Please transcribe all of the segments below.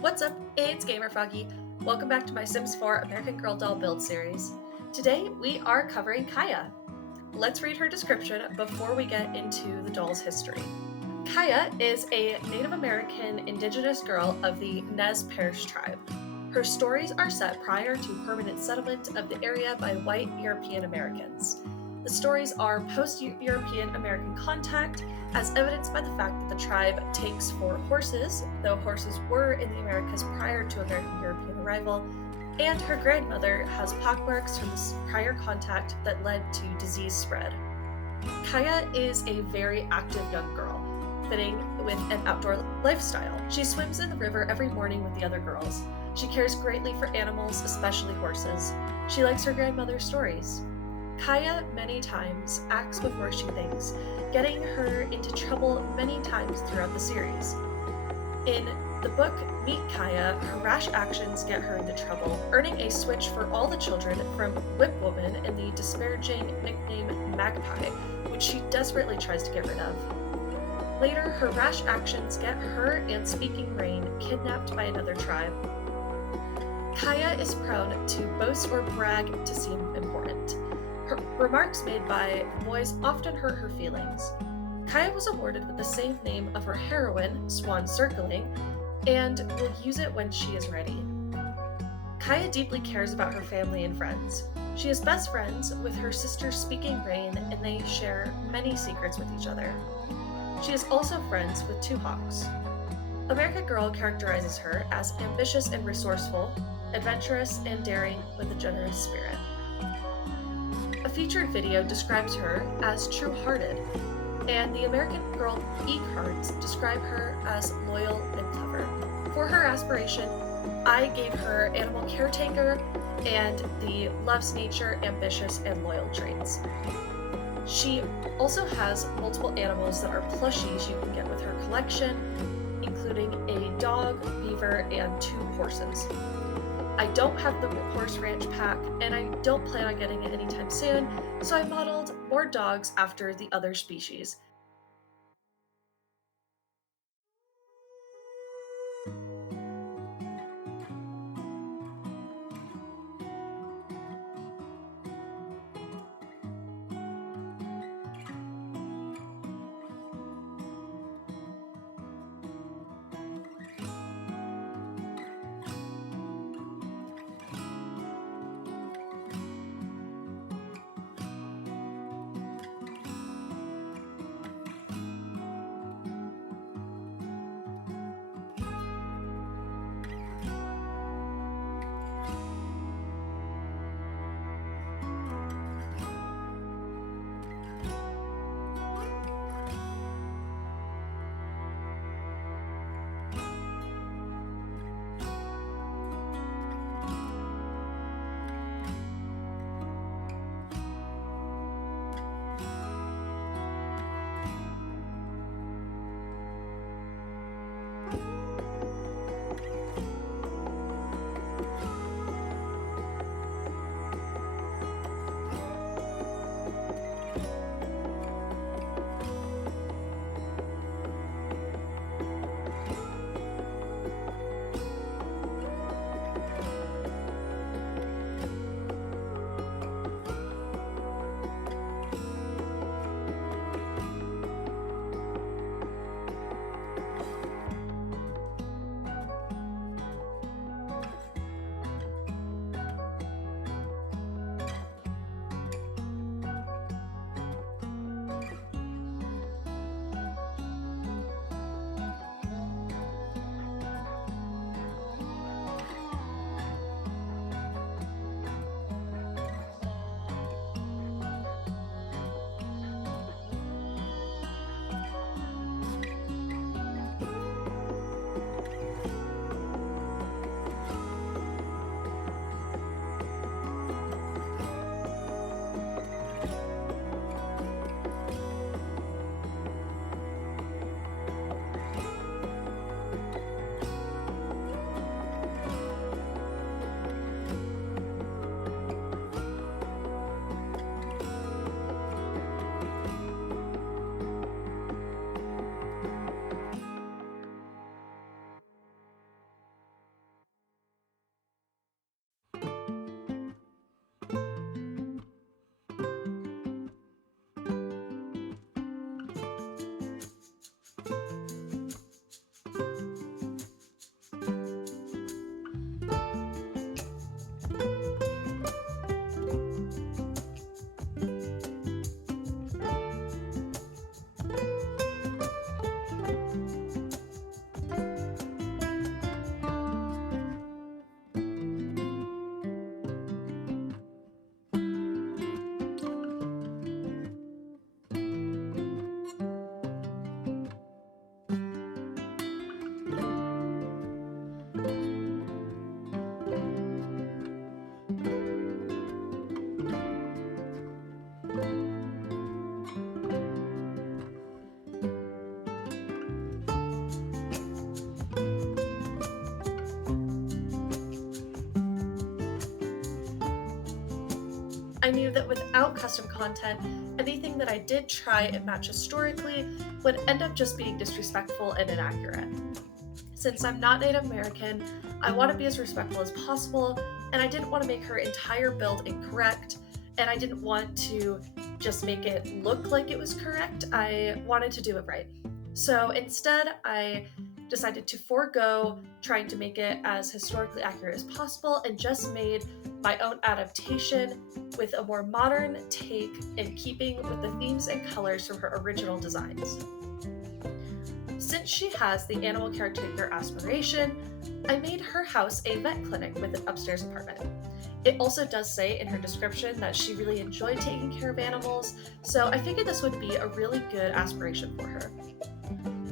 What's up? It's Gamer Froggy. Welcome back to my Sims 4 American Girl doll build series. Today we are covering Kaya. Let's read her description before we get into the doll's history. Kaya is a Native American indigenous girl of the Nez Perce tribe. Her stories are set prior to permanent settlement of the area by white European Americans. The stories are post-European American contact, as evidenced by the fact that the tribe takes 4 horses, though horses were in the Americas prior to American-European arrival, and her grandmother has pockmarks from this prior contact that led to disease spread. Kaya is a very active young girl, fitting with an outdoor lifestyle. She swims in the river every morning with the other girls. She cares greatly for animals, especially horses. She likes her grandmother's stories. Kaya many times acts before she thinks, getting her into trouble many times throughout the series. In the book Meet Kaya, her rash actions get her into trouble, earning a switch for all the children from Whip Woman and the disparaging nickname Magpie, which she desperately tries to get rid of. Later, her rash actions get her and Speaking Rain kidnapped by another tribe. Kaya is prone to boast or brag to seem important. Her remarks made by boys often hurt her feelings. Kaya was awarded with the same name of her heroine, Swan Circling, and will use it when she is ready. Kaya deeply cares about her family and friends. She is best friends with her sister Speaking Rain, and they share many secrets with each other. She is also friends with Two Hawks. American Girl characterizes her as ambitious and resourceful, adventurous and daring with a generous spirit. A featured video describes her as true-hearted, and the American Girl e-cards describe her as loyal and clever. For her aspiration, I gave her animal caretaker and the loves nature, ambitious, and loyal traits. She also has multiple animals that are plushies you can get with her collection, including a dog, beaver, and 2 horses. I don't have the Horse Ranch pack, and I don't plan on getting it anytime soon, so I modeled more dogs after the other species. I knew that without custom content, anything that I did try and match historically would end up just being disrespectful and inaccurate. Since I'm not Native American, I want to be as respectful as possible, and I didn't want to make her entire build incorrect, and I didn't want to just make it look like it was correct. I wanted to do it right. So instead, I decided to forego trying to make it as historically accurate as possible and just made my own adaptation with a more modern take in keeping with the themes and colors from her original designs. Since she has the animal caretaker aspiration, I made her house a vet clinic with an upstairs apartment. It also does say in her description that she really enjoyed taking care of animals, so I figured this would be a really good aspiration for her.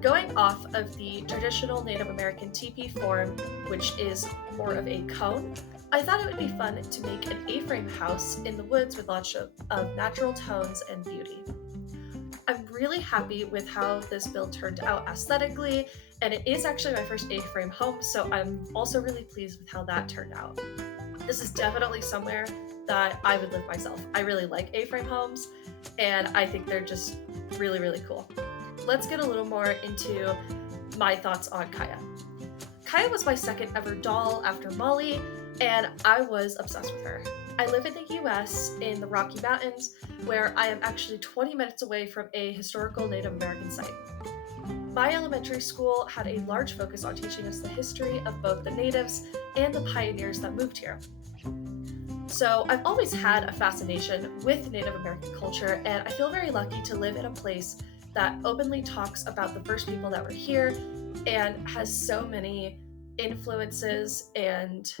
Going off of the traditional Native American teepee form, which is more of a cone, I thought it would be fun to make an A-frame house in the woods with lots of natural tones and beauty. I'm really happy with how this build turned out aesthetically, and it is actually my first A-frame home, so I'm also really pleased with how that turned out. This is definitely somewhere that I would live myself. I really like A-frame homes, and I think they're just really, really cool. Let's get a little more into my thoughts on Kaya. Kaya was my second ever doll after Molly, and I was obsessed with her. I live in the US in the Rocky Mountains, where I am actually 20 minutes away from a historical Native American site. My elementary school had a large focus on teaching us the history of both the natives and the pioneers that moved here. So I've always had a fascination with Native American culture, and I feel very lucky to live in a place that openly talks about the first people that were here and has so many influences and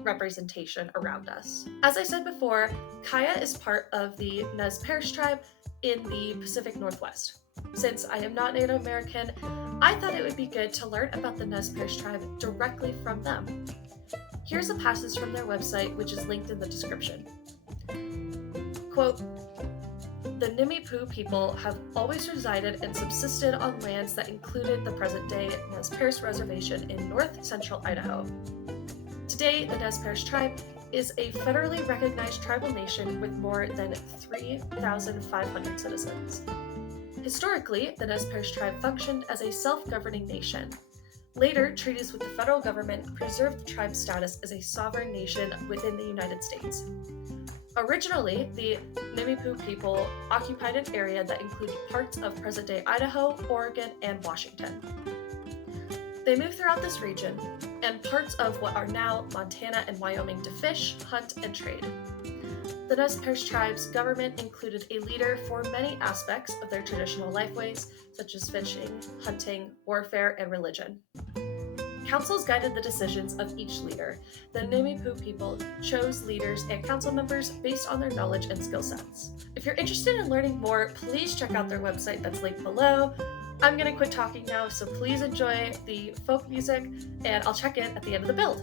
representation around us. As I said before, Kaya is part of the Nez Perce tribe in the Pacific Northwest. Since I am not Native American, I thought it would be good to learn about the Nez Perce tribe directly from them. Here's a passage from their website, which is linked in the description. Quote, "The Nimipu people have always resided and subsisted on lands that included the present-day Nez Perce Reservation in north-central Idaho. Today, the Nez Perce tribe is a federally recognized tribal nation with more than 3,500 citizens. Historically, the Nez Perce tribe functioned as a self-governing nation. Later, treaties with the federal government preserved the tribe's status as a sovereign nation within the United States. Originally, the Nimipu people occupied an area that included parts of present-day Idaho, Oregon, and Washington. They moved throughout this region and parts of what are now Montana and Wyoming to fish, hunt, and trade. The Nez Perce tribe's government included a leader for many aspects of their traditional lifeways, such as fishing, hunting, warfare, and religion. Councils guided the decisions of each leader. The Nimipu people chose leaders and council members based on their knowledge and skill sets. If you're interested in learning more, please check out their website that's linked below. I'm gonna quit talking now, so please enjoy the folk music, and I'll check in at the end of the build.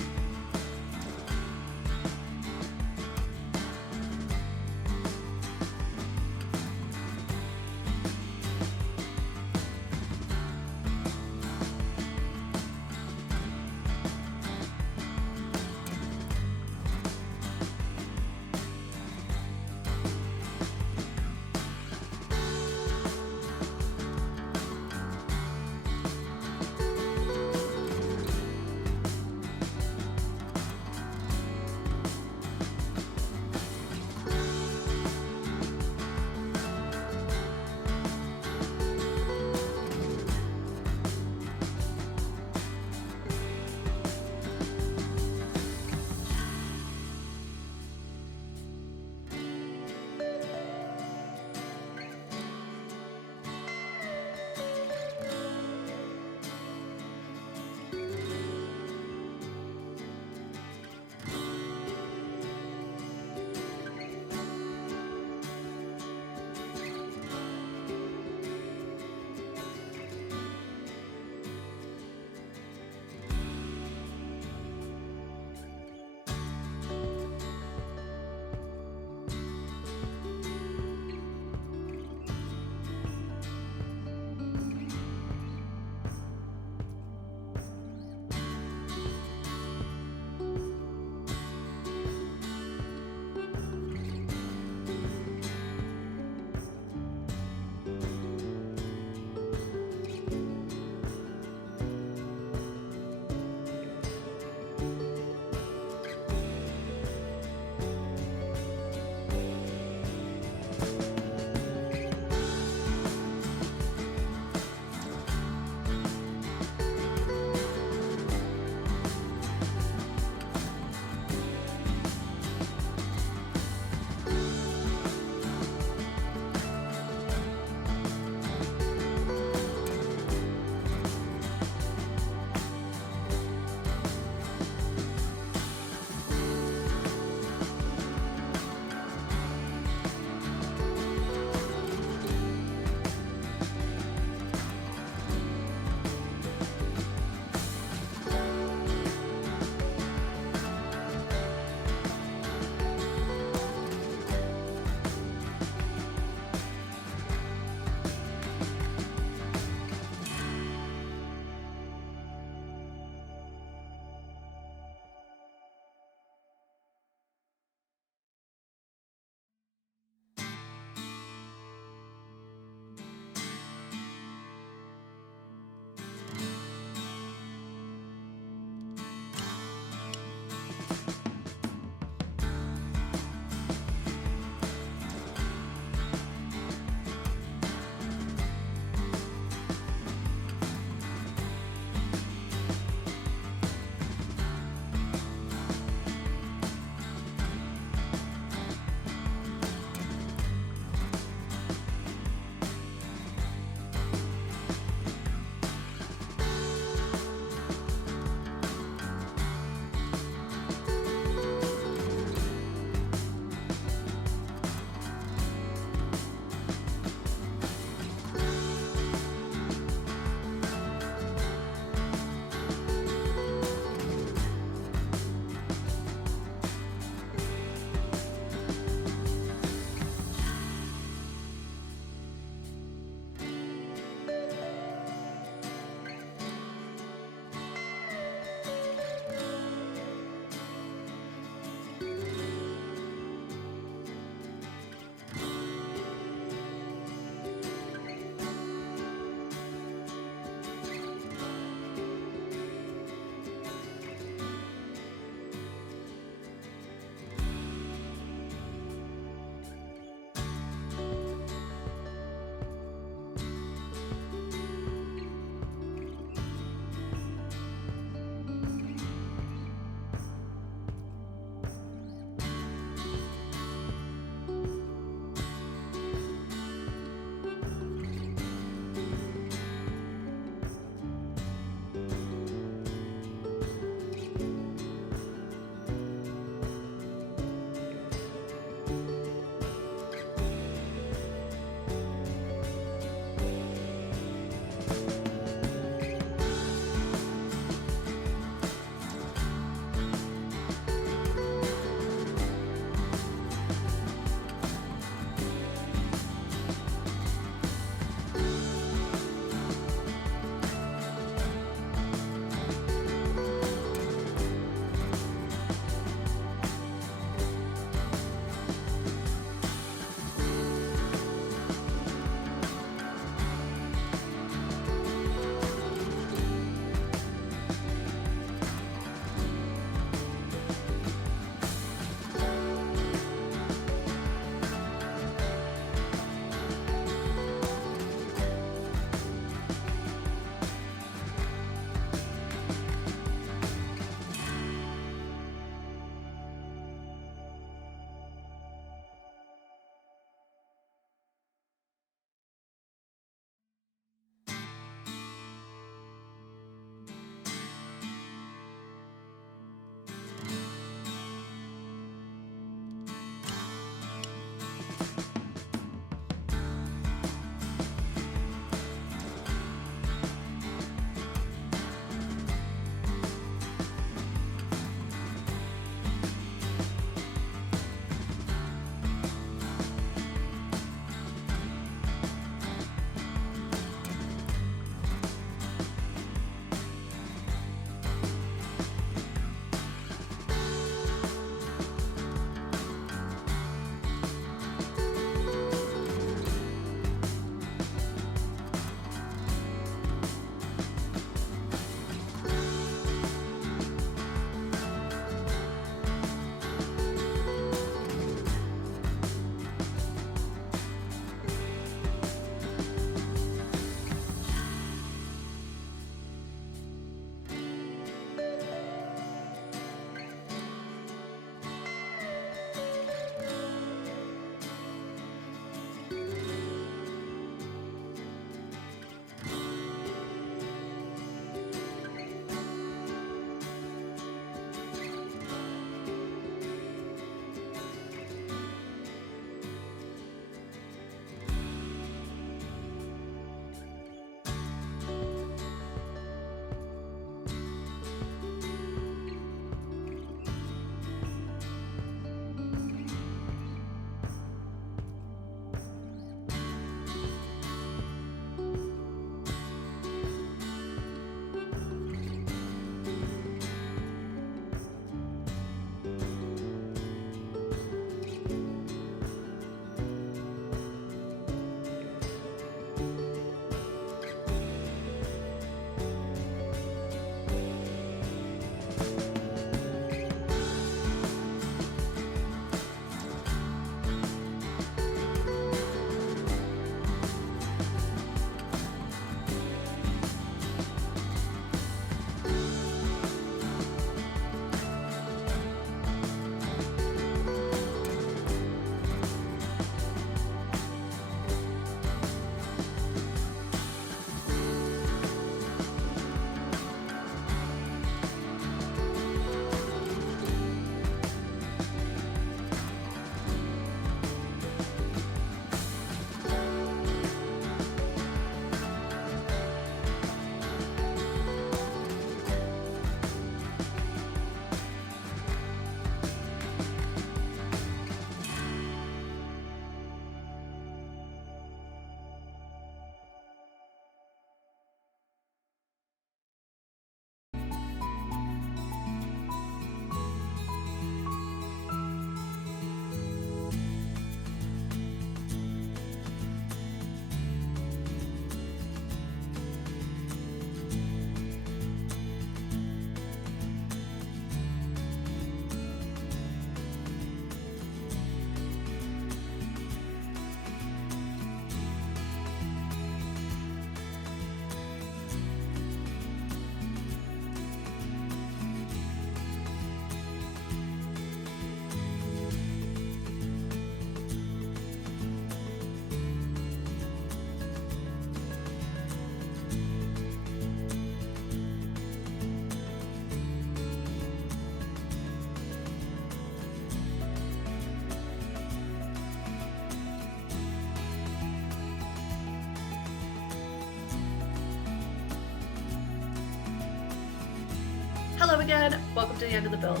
Hello again, welcome to the end of the build.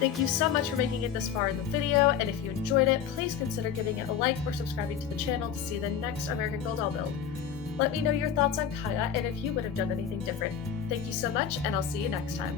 Thank you so much for making it this far in the video, and if you enjoyed it, please consider giving it a like or subscribing to the channel to see the next American Girl doll build. Let me know your thoughts on Kaya and if you would have done anything different. Thank you so much, and I'll see you next time.